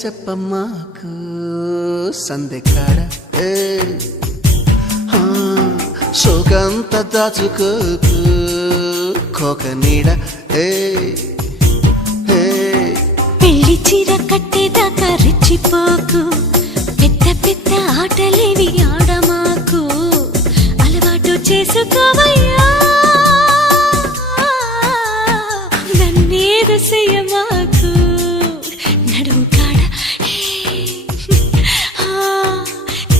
చెప్పమ్మాకు సందెకాడ సోకంత దాచుకోకు కోక నీడ పెళ్లి చీర కట్టేదాకా రెచ్చిపోకు పెద్ద పెద్ద ఆటలేవి ఆడమాకు అలవాటు చేసుకోవయ్యా నన్నేదు చెయ్యమా